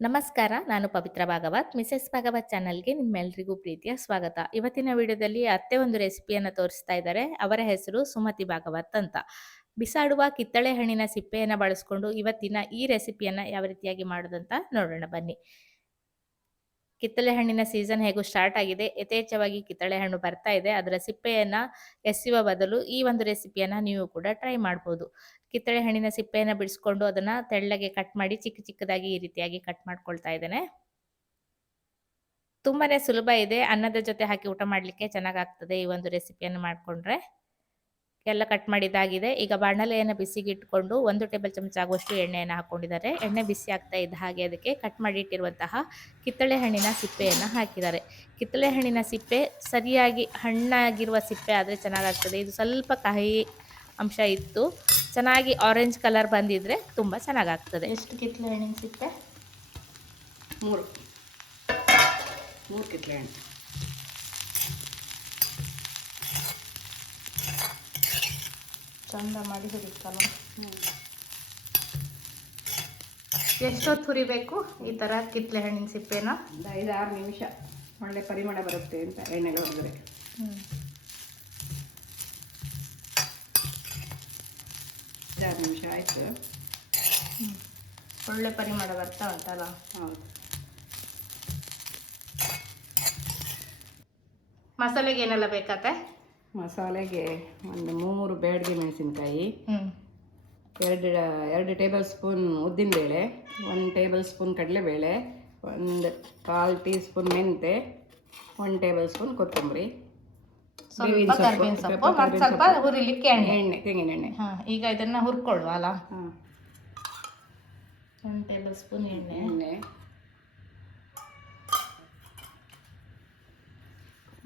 ನಮಸ್ಕಾರ. ನಾನು ಪವಿತ್ರ ಭಾಗವತ್. ಮಿಸೆಸ್ ಭಾಗವತ್ ಚಾನಲ್‌ಗೆ ನಿಮ್ಮೆಲ್ರಿಗೂ ಪ್ರೀತಿಯ ಸ್ವಾಗತ. ಇವತ್ತಿನ ವಿಡಿಯೋದಲ್ಲಿ ಅತ್ತೆ ಒಂದು ರೆಸಿಪಿಯನ್ನು ತೋರಿಸ್ತಾ ಇದ್ದಾರೆ. ಅವರ ಹೆಸರು ಸುಮತಿ ಭಾಗವತ್ ಅಂತ. ಬಿಸಾಡುವ ಕಿತ್ತಳೆ ಹಣ್ಣಿನ ಸಿಪ್ಪೆಯನ್ನು ಬಳಸ್ಕೊಂಡು ಇವತ್ತಿನ ಈ ರೆಸಿಪಿಯನ್ನು ಯಾವ ರೀತಿಯಾಗಿ ಮಾಡೋದಂತ ನೋಡೋಣ ಬನ್ನಿ. ಕಿತ್ತಳೆ ಹಣ್ಣಿನ ಸೀಸನ್ ಹೇಗೂ ಸ್ಟಾರ್ಟ್ ಆಗಿದೆ. ಯಥೇಚ್ಛವಾಗಿ ಕಿತ್ತಳೆ ಹಣ್ಣು ಬರ್ತಾ ಇದೆ. ಅದರ ಸಿಪ್ಪೆಯನ್ನು ಎಸೆಯುವ ಬದಲು ಈ ಒಂದು ರೆಸಿಪಿಯನ್ನು ನೀವು ಕೂಡ ಟ್ರೈ ಮಾಡ್ಬೋದು. ಕಿತ್ತಳೆ ಹಣ್ಣಿನ ಸಿಪ್ಪೆಯನ್ನು ಬಿಡಿಸ್ಕೊಂಡು ಅದನ್ನು ತೆಳ್ಳಗೆ ಕಟ್ ಮಾಡಿ ಚಿಕ್ಕ ಚಿಕ್ಕದಾಗಿ ಈ ರೀತಿಯಾಗಿ ಕಟ್ ಮಾಡ್ಕೊಳ್ತಾ ಇದ್ದೇನೆ. ತುಂಬಾನೇ ಸುಲಭ ಇದೆ. ಅನ್ನದ ಜೊತೆ ಹಾಕಿ ಊಟ ಮಾಡಲಿಕ್ಕೆ ಚೆನ್ನಾಗಾಗ್ತದೆ ಈ ಒಂದು ರೆಸಿಪಿಯನ್ನು ಮಾಡಿಕೊಂಡ್ರೆ. ಎಲ್ಲ ಕಟ್ ಮಾಡಿದ್ದಾಗಿದೆ. ಈಗ ಬಾಣಲೆಯನ್ನು ಬಿಸಿಗಿಟ್ಕೊಂಡು 1 ಟೇಬಲ್ ಚಮಚ ಆಗುವಷ್ಟು ಎಣ್ಣೆಯನ್ನು ಹಾಕ್ಕೊಂಡಿದ್ದಾರೆ. ಎಣ್ಣೆ ಬಿಸಿ ಆಗ್ತಾ ಇದ್ದ ಹಾಗೆ ಅದಕ್ಕೆ ಕಟ್ ಮಾಡಿ ಇಟ್ಟಿರುವಂತಹ ಕಿತ್ತಳೆ ಹಣ್ಣಿನ ಸಿಪ್ಪೆಯನ್ನು ಹಾಕಿದ್ದಾರೆ. ಕಿತ್ತಳೆ ಹಣ್ಣಿನ ಸಿಪ್ಪೆ ಸರಿಯಾಗಿ ಹಣ್ಣಾಗಿರುವ ಸಿಪ್ಪೆ ಆದರೆ ಚೆನ್ನಾಗಾಗ್ತದೆ. ಇದು ಸ್ವಲ್ಪ ಕಹಿ ಅಂಶ ಇತ್ತು. ಚೆನ್ನಾಗಿ ಆರೆಂಜ್ ಕಲರ್ ಬಂದಿದ್ರೆ ತುಂಬ ಚೆನ್ನಾಗಾಗ್ತದೆ. ಎಷ್ಟು ಕಿತ್ತಳೆ ಹಣ್ಣಿನ ಸಿಪ್ಪೆ? 3 ಕಿತ್ತಳೆ ಹಣ್ಣು. ಚಂದ ಮಾಡಿ ಹುರಿತಲ್ಲ. ಎಷ್ಟೊತ್ತು ಹುರಿಬೇಕು ಈ ಥರ ಕಿತ್ತಳೆ ಹಣ್ಣಿನ ಸಿಪ್ಪೆನ? 5-6 ನಿಮಿಷ ಒಳ್ಳೆ ಪರಿಮಳ ಬರುತ್ತೆ ಅಂತ ಎಣ್ಣೆಗೆ ಹೊಡೆದ್ರೆ. 5-6 ನಿಮಿಷ ಆಯಿತು. ಒಳ್ಳೆ ಪರಿಮಳ ಬರ್ತಾ ಉಂಟಲ್ಲ? ಹೌದು. ಮಸಾಲೆಗೆ ಏನೆಲ್ಲ ಬೇಕಾತೆ? ಮಸಾಲೆಗೆ ಒಂದು 3 ಬ್ಯಾಡಗಿ ಮೆಣಸಿನಕಾಯಿ, 2 ಟೇಬಲ್ ಸ್ಪೂನ್ ಉದ್ದಿನಬೇಳೆ, 1 ಟೇಬಲ್ ಸ್ಪೂನ್ ಕಡಲೆಬೇಳೆ, 1/4 ಟೀ ಸ್ಪೂನ್ ಮೆಂತೆ, 1 ಟೇಬಲ್ ಸ್ಪೂನ್ ಕೊತ್ತಂಬರಿ, ಸ್ವಲ್ಪ ಕರಿಬೇವಿನ ಸೊಪ್ಪು, ಮತ್ತು ಸ್ವಲ್ಪ ಹುರಿಲಿಕ್ಕೆ ಎಣ್ಣೆ, ತೆಂಗಿನ ಎಣ್ಣೆ. ಈಗ ಇದನ್ನು ಹುರ್ಕೊಳ್ಳುವ ಅಲ್ಲ? 1 ಟೇಬಲ್ ಸ್ಪೂನ್ ಎಣ್ಣೆ.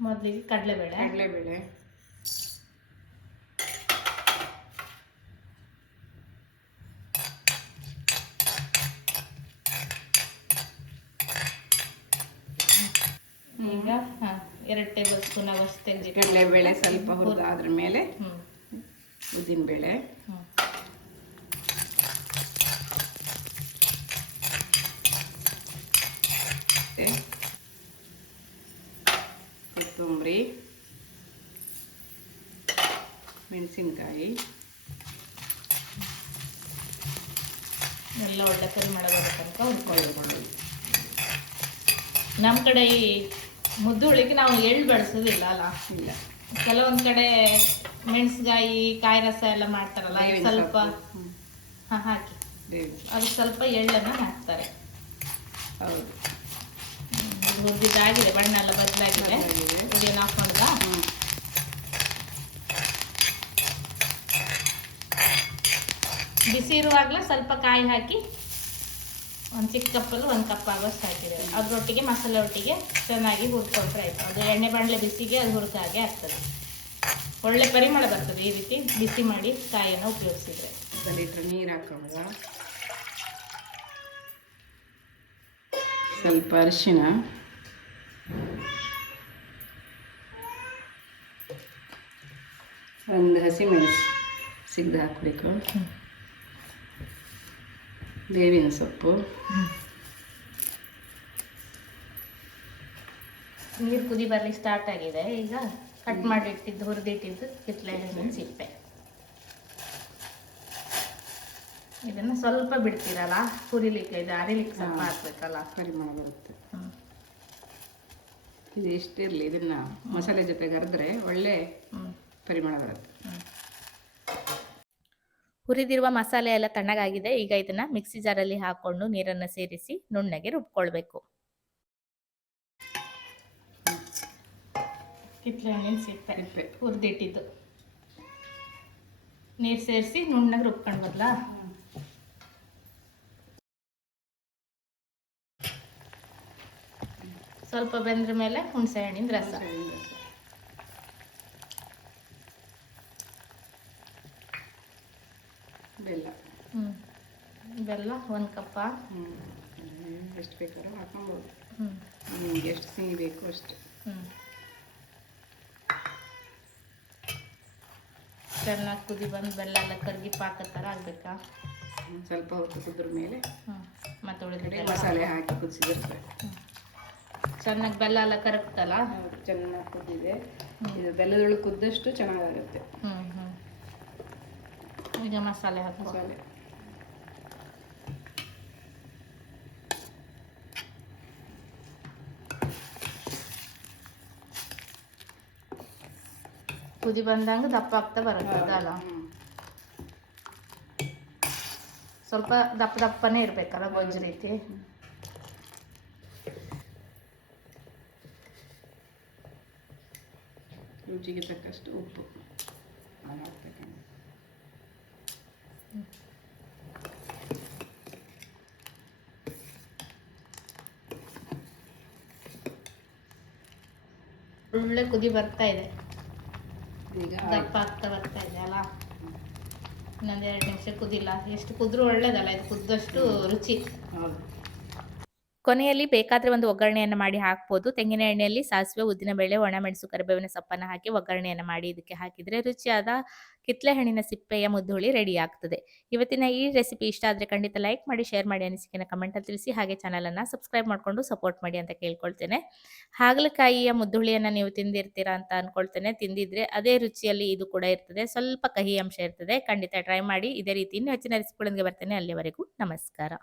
ಮೊದಲಿಗೆ ಕಡಲೆಬೇಳೆ, ಈಗ 2 ಟೇಬಲ್ ಸ್ಪೂನ್ ಆಗುವಷ್ಟು ತೆಗೆದು ಕಡಲೆಬೇಳೆ ಸ್ವಲ್ಪ ಹುರಿದಾದ್ರ ಮೇಲೆ ಉದ್ದಿನಬೇಳೆ, ಕೊತ್ತಂಬರಿ, ಮೆಣಸಿನಕಾಯಿ ಎಲ್ಲ ಒಳ್ಳೆ ಪರಿಮಳ ಬರೋ ತನಕ ಹುರ್ಕೊಳ್ಳೋದು. ನಮ್ಮ ಕಡೆ ಈ ಮುದ್ದುಳಿಗೆ ನಾವು ಎಳ್ಳು ಬಳಸೋದಿಲ್ಲ ಅಲ್ಲ? ಇಲ್ಲ. ಕೆಲವೊಂದು ಕಡೆ ಮೆಣಸಿನಕಾಯಿ ಕಾಯಿ ರಸ ಎಲ್ಲ ಮಾಡ್ತಾರಲ್ಲ, ಸ್ವಲ್ಪ ಹಾಕಿ ಅದಕ್ಕೆ ಸ್ವಲ್ಪ ಎಳ್ಳನ್ನು ಹಾಕ್ತಾರೆ. ಹೌದು. ಹುರಿದಿದ್ದಾಗಿದೆ, ಬಣ್ಣ ಎಲ್ಲ ಬದಲಾಗಿದೆ. ಹುರಿಯನ್ನು ಆಫ್ ಮಾಡುದಾ? ಬಿಸಿ ಇರುವಾಗಲೇ ಸ್ವಲ್ಪ ಕಾಯಿ ಹಾಕಿ ಒಂದು ಚಿಕ್ಕ ಕಪ್ಪಲ್ಲಿ 1 ಕಪ್ ಆಗೋಷ್ಟು ಹಾಕಿದ್ದೇವೆ. ಅದರೊಟ್ಟಿಗೆ ಮಸಾಲೆ ಒಟ್ಟಿಗೆ ಚೆನ್ನಾಗಿ ಹುರ್ಕೊಂಡ್ರೆ ಆಯಿತು. ಅದು ಎಣ್ಣೆ ಬಾಣಲೆ ಬಿಸಿಗೆ ಅದು ಹುರಿದ ಹಾಗೆ ಆಗ್ತದೆ. ಒಳ್ಳೆ ಪರಿಮಳ ಬರ್ತದೆ ಈ ರೀತಿ ಬಿಸಿ ಮಾಡಿ ಕಾಯಿಯನ್ನು ಉಪಯೋಗಿಸಿದರೆ. 1 ಲೀಟ್ರ್ ನೀರು ಹಾಕೊಳ್ಳುವ, ಸ್ವಲ್ಪ ಅರಿಶಿನ, ಒಂದು ಹಸಿಮೆಣಸು ಸಿಗ್ದು ಹಾಕಬೇಕು, ಬೇವಿನ ಸೊಪ್ಪು, ನೀರು ಕುದಿ ಬರಲಿ ಸ್ಟಾರ್ಟ್ ಆಗಿದೆ. ಈಗ ಕಟ್ ಮಾಡಿಟ್ಟಿದ್ದು ಹುರಿದಿಟ್ಟಿದ್ದು ಕಿತ್ತಳೆ ಹಣ್ಣಿನ ಸಿಪ್ಪೆ, ಇದನ್ನು ಸ್ವಲ್ಪ ಬಿಡ್ತೀರಲ್ಲ ಹುರಿಲಿಕ್ಕೆ, ಇದು ಅರಿಲಿಕ್ಕೆ ಸ್ವಲ್ಪ ಹಾಕ್ಬೇಕಲ್ಲ, ಪರಿಮಳ ಬರುತ್ತೆ. ಇದು ಎಷ್ಟಿರಲಿ, ಇದನ್ನ ಮಸಾಲೆ ಜೊತೆಗೆ ಅರೆದ್ರೆ ಒಳ್ಳೆ ಪರಿಮಳ ಬರುತ್ತೆ. ಹುರಿದಿರುವ ಮಸಾಲೆ ಎಲ್ಲ ತಣ್ಣಗಾಗಿದೆ. ಈಗ ಇದನ್ನ ಮಿಕ್ಸಿ ಜಾರಲ್ಲಿ ಹಾಕೊಂಡು ನೀರನ್ನು ಸೇರಿಸಿ ನುಣ್ಣಗೆ ರುಬ್ಕೊಳ್ಬೇಕು. ಕಿತ್ತಳೆ ಹಣ್ಣಿನ ಸಿಪ್ಪೆ ಹುರಿದಿಟ್ಟಿದ್ದು ನೀರು ಸೇರಿಸಿ ನುಣ್ಣಗೆ ರುಬ್ಕೊಂಡು ಬರಲ. ಸ್ವಲ್ಪ ಬೆಂದ್ರ ಮೇಲೆ ಹುಣಸೆ ಹಣ್ಣಿನ ರಸ, ಬೆಲ್ಲ 1 ಕಪ್ಪ, ಎಷ್ಟು ಬೇಕಾದ್ರೂ ಹಾಕೊಬೋದು. ನಿಮಗೆ ಎಷ್ಟು ಸಿಹಿ ಬೇಕು ಅಷ್ಟು. ಚೆನ್ನಾಗಿ ಕುದಿ ಬಂದು ಬೆಲ್ಲ ಎಲ್ಲ ಕರಗಿ ಪಾಕ ಥರ ಆಗಬೇಕಾ? ಸ್ವಲ್ಪ ಹೊತ್ತು ಕುದ್ರ ಮೇಲೆ ಮತ್ತು ಕಡೆ ಉಳಿದ ಮಸಾಲೆ ಹಾಕಿ ಕುದಿಸಿದಿರ್ಬೇಕು. ಚೆನ್ನಾಗಿ ಬೆಲ್ಲ ಎಲ್ಲ ಕರಗ್ತಲ್ಲ. ಹೌದು, ಚೆನ್ನಾಗಿ ಕುದ್ದಿದೆ. ಇದು ಬೆಲ್ಲದೊಳಗೆ ಕುದ್ದಷ್ಟು ಚೆನ್ನಾಗಾಗುತ್ತೆ. ಈಗ ಮಸಾಲೆ ಹಾಕಿ ಮಸಾಲೆ ಕುದಿ ಬಂದಂಗೆ ದಪ್ಪ ಆಗ್ತಾ ಬರುತ್ತದಲ್ಲ. ಸ್ವಲ್ಪ ದಪ್ಪ ದಪ್ಪನೇ ಇರ್ಬೇಕಲ್ಲ ಗೊಜ್ಜು ರೀತಿ. ರುಚಿಗೆ ತಕ್ಕಷ್ಟು ಉಪ್ಪು ಹಾಕ್ಬೇಕಂದ್ರೆ. ಒಳ್ಳೆ ಕುದಿ ಬರ್ತಾ ಇದೆ, ಈಗ ದಪ್ಪ ಆಗ್ತಾ ಬರ್ತಾ ಇದೆ ಅಲ್ಲ. ಇನ್ನೊಂದು 2 ನಿಮಿಷ ಕುದಿಲ್ಲ. ಎಷ್ಟು ಕುದ್ರು ಒಳ್ಳೇದಲ್ಲ, ಇದು ಕುದ್ದಷ್ಟು ರುಚಿ. ಹೌದು. ಕೊನೆಯಲ್ಲಿ ಬೇಕಾದರೆ ಒಂದು ಒಗ್ಗರಣೆಯನ್ನು ಮಾಡಿ ಹಾಕ್ಬೋದು. ತೆಂಗಿನ ಎಣ್ಣೆಯಲ್ಲಿ ಸಾಸಿವೆ, ಉದ್ದಿನಬೇಳೆ, ಒಣಮೆಣಸು, ಕರಿಬೇವಿನ ಸೊಪ್ಪನ್ನು ಹಾಕಿ ಒಗ್ಗರಣೆಯನ್ನು ಮಾಡಿ ಇದಕ್ಕೆ ಹಾಕಿದರೆ ರುಚಿಯಾದ ಕಿತ್ತಳೆ ಹಣ್ಣಿನ ಸಿಪ್ಪೆಯ ಮುದ್ದುಳಿ ರೆಡಿ ಆಗ್ತದೆ. ಇವತ್ತಿನ ಈ ರೆಸಿಪಿ ಇಷ್ಟ ಆದರೆ ಖಂಡಿತ ಲೈಕ್ ಮಾಡಿ, ಶೇರ್ ಮಾಡಿ, ಅನಿಸಿಕೆನ ಕಮೆಂಟಲ್ಲಿ ತಿಳಿಸಿ. ಹಾಗೆ ಚಾನಲನ್ನು ಸಬ್ಸ್ಕ್ರೈಬ್ ಮಾಡಿಕೊಂಡು ಸಪೋರ್ಟ್ ಮಾಡಿ ಅಂತ ಕೇಳ್ಕೊಳ್ತೇನೆ. ಹಾಗಲಕಾಯಿಯ ಮುದ್ದುಳಿಯನ್ನು ನೀವು ತಿಂದಿರ್ತೀರಾ ಅಂತ ಅಂದ್ಕೊಳ್ತೇನೆ. ತಿಂದಿದ್ರೆ ಅದೇ ರುಚಿಯಲ್ಲಿ ಇದು ಕೂಡ ಇರ್ತದೆ, ಸ್ವಲ್ಪ ಕಹಿ ಅಂಶ ಇರ್ತದೆ. ಖಂಡಿತ ಟ್ರೈ ಮಾಡಿ. ಇದೇ ರೀತಿ ಇನ್ನೂ ಹೆಚ್ಚಿನ ರೆಸಿಪಿಗಳೊಂದಿಗೆ ಬರ್ತೇನೆ. ಅಲ್ಲಿವರೆಗೂ ನಮಸ್ಕಾರ.